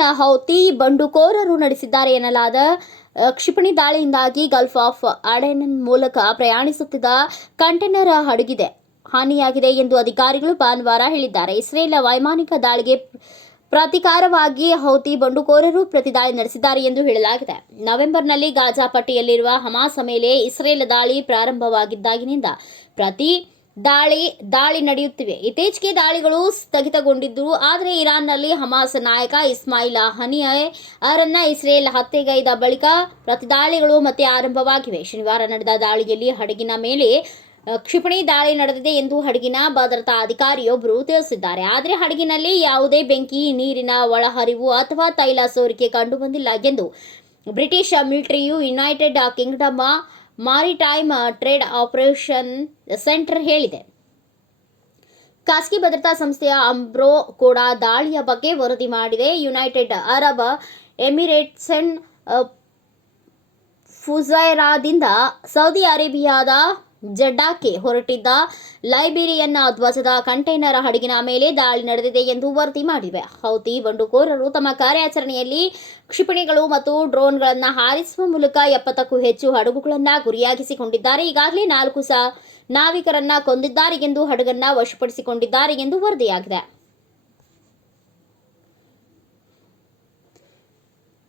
ಹೌತಿ ಬಂಡುಕೋರರು ನಡೆಸಿದ್ದಾರೆ ಎನ್ನಲಾದ ಕ್ಷಿಪಣಿ ದಾಳಿಯಿಂದಾಗಿ ಗಲ್ಫ್ ಆಫ್ ಅಡೆನ್ ಮೂಲಕ ಪ್ರಯಾಣಿಸುತ್ತಿದ್ದ ಕಂಟೈನರ್ ಹಡಗಿದೆ. ಹಾನಿಯಾಗಿದೆ ಎಂದು ಅಧಿಕಾರಿಗಳು ಭಾನುವಾರ ಹೇಳಿದ್ದಾರೆ. ಇಸ್ರೇಲ್ ವೈಮಾನಿಕ ದಾಳಿಗೆ ಪ್ರತಿಕಾರವಾಗಿ ಹೌತಿ ಬಂಡುಕೋರರು ಪ್ರತಿದಾಳಿ ನಡೆಸಿದ್ದಾರೆ ಎಂದು ಹೇಳಲಾಗಿದೆ. ನವೆಂಬರ್ನಲ್ಲಿ ಗಾಜಾ ಪಟ್ಟಿಯಲ್ಲಿರುವ ಹಮಾಸ್ ಮೇಲೆ ಇಸ್ರೇಲ್ ದಾಳಿ ಪ್ರಾರಂಭವಾಗಿದ್ದಾಗಿನಿಂದ ಪ್ರತಿ ದಾಳಿ ದಾಳಿ ನಡೆಯುತ್ತಿವೆ. ಇತ್ತೀಚೆಗೆ ದಾಳಿಗಳು ಸ್ಥಗಿತಗೊಂಡಿದ್ದು, ಆದರೆ ಇರಾನ್ನಲ್ಲಿ ಹಮಾಸ್ ನಾಯಕ ಇಸ್ಮಾಯಿಲ್ ಹನಿಯ ಅವರನ್ನ ಇಸ್ರೇಲ್ ಹತ್ಯೆಗೈದ ಬಳಿಕ ಪ್ರತಿದಾಳಿಗಳು ಮತ್ತೆ ಆರಂಭವಾಗಿವೆ. ಶನಿವಾರ ನಡೆದ ದಾಳಿಯಲ್ಲಿ ಹಡಗಿನ ಮೇಲೆ ಕ್ಷಿಪಣಿ ದಾಳಿ ನಡೆದಿದೆ ಎಂದು ಹಡಗಿನ ಭದ್ರತಾ ಅಧಿಕಾರಿಯೊಬ್ಬರು ತಿಳಿಸಿದ್ದಾರೆ. ಆದರೆ ಹಡಗಿನಲ್ಲಿ ಯಾವುದೇ ಬೆಂಕಿ, ನೀರಿನ ಒಳಹರಿವು ಅಥವಾ ತೈಲ ಸೋರಿಕೆ ಕಂಡುಬಂದಿಲ್ಲ ಎಂದು British ಮಿಲಿಟರಿಯು United Kingdom maritime trade operation centre ಹೇಳಿದೆ. ಖಾಸಗಿ ಭದ್ರತಾ ಸಂಸ್ಥೆಯ ಅಂಬ್ರೋ ಕೂಡ ದಾಳಿಯ ಬಗ್ಗೆ ವರದಿ ಮಾಡಿದೆ. ಯುನೈಟೆಡ್ ಅರಬ್ ಎಮಿರೇಟ್ಸ್ ಅಂಡ್ ಫುಜೈರಾದಿಂದ ಸೌದಿ ಅರೇಬಿಯಾದ ಜಡ್ಡಾಕ್ಕೆ ಹೊರಟಿದ್ದ ಲೈಬೀರಿಯನ್ ಧ್ವಜದ ಕಂಟೈನರ್ ಹಡಗಿನ ಮೇಲೆ ದಾಳಿ ನಡೆದಿದೆ ಎಂದು ವರದಿ ಮಾಡಿವೆ. ಹೌತಿ, ಬಂಡುಕೋರರು ತಮ್ಮ ಕಾರ್ಯಾಚರಣೆಯಲ್ಲಿ ಕ್ಷಿಪಣಿಗಳು ಮತ್ತು ಡ್ರೋನ್ಗಳನ್ನು ಹಾರಿಸುವ ಮೂಲಕ ಎಪ್ಪತ್ತಕ್ಕೂ ಹೆಚ್ಚು ಹಡಗುಗಳನ್ನು ಗುರಿಯಾಗಿಸಿಕೊಂಡಿದ್ದಾರೆ. ಈಗಾಗಲೇ ನಾಲ್ಕು ಸಹ ನಾವಿಕರನ್ನ ಕೊಂದಿದ್ದಾರೆ ಎಂದು ಹಡಗನ್ನ ವಶಪಡಿಸಿಕೊಂಡಿದ್ದಾರೆ ಎಂದು ವರದಿಯಾಗಿದೆ.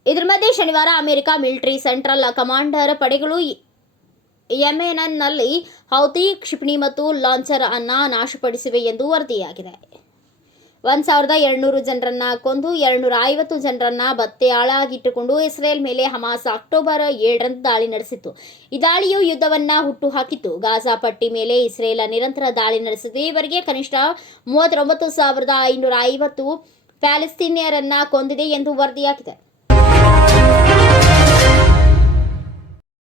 ಇದರ ಮಧ್ಯೆ ಶನಿವಾರ ಅಮೆರಿಕ ಮಿಲಿಟರಿ ಸೆಂಟ್ರಲ್ ಕಮಾಂಡರ್ ಪಡೆಗಳು ಯೆಮೆನ್ನಲ್ಲಿ ಹೌತಿ, ಕ್ಷಿಪಣಿ ಮತ್ತು ಲಾಂಚರ್ ಅನ್ನ ನಾಶಪಡಿಸಿವೆ ಎಂದು ವರದಿಯಾಗಿದೆ. ಒಂದು ಸಾವಿರದ ಎರಡುನೂರು ಜನರನ್ನ ಕೊಂದು ಎರಡುನೂರ ಐವತ್ತು ಜನರನ್ನ ಬತ್ತೆಯಾಳಾಗಿಟ್ಟುಕೊಂಡು ಇಸ್ರೇಲ್ ಮೇಲೆ ಹಮಾಸ್ ಅಕ್ಟೋಬರ್ ಏಳರಂದು ದಾಳಿ ನಡೆಸಿತ್ತು. ಈ ದಾಳಿಯು ಯುದ್ಧವನ್ನ ಹುಟ್ಟುಹಾಕಿತ್ತು. ಗಾಜಾ ಪಟ್ಟಿ ಮೇಲೆ ಇಸ್ರೇಲ್ ನಿರಂತರ ದಾಳಿ ನಡೆಸಿದೆ. ಈವರೆಗೆ ಕನಿಷ್ಠ ಮೂವತ್ತೊಂಬತ್ತು ಸಾವಿರದ ಐನೂರ ಐವತ್ತು ಪ್ಯಾಲೆಸ್ತೀನಿಯರನ್ನ ಕೊಂದಿದೆ ಎಂದು ವರದಿಯಾಗಿದೆ.